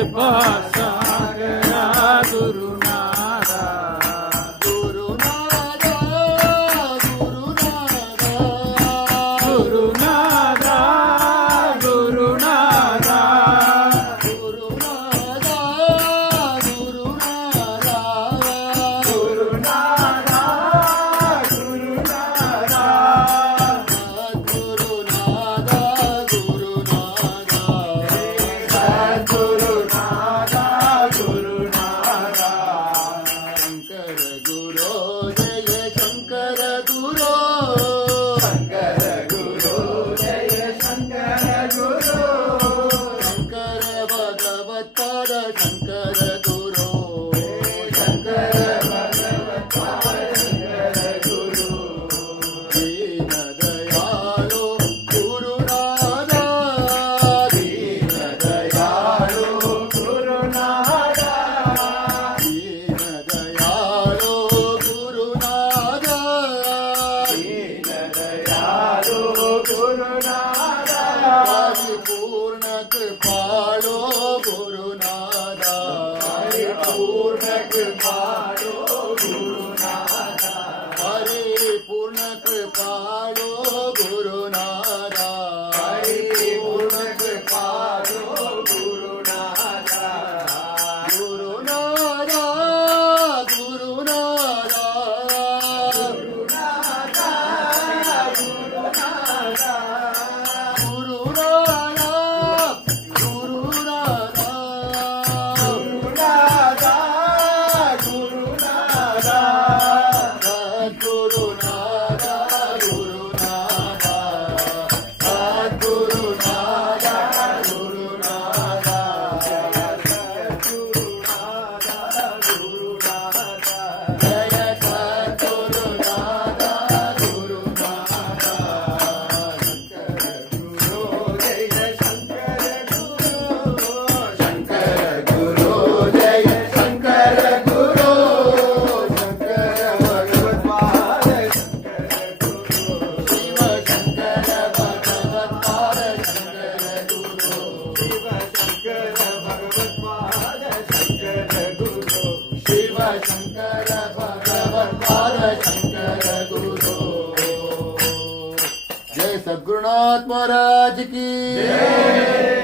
कृपा सागर गुरुनाथ गुरुनाथ गुरुनाथ गुरुनाथ पूर्ण कृपालो गुरुनाथा पूर्ण कृपालो गुरुनाथा पूर्ण कृपालो गुरुनाथा पूर्ण कृपालो गुरुनाथा गुरुनाथा गुरुनाथा शंकर भगवत्पाद शंकर गुरु। जय सद्गुरुनाथ महाराज की जय।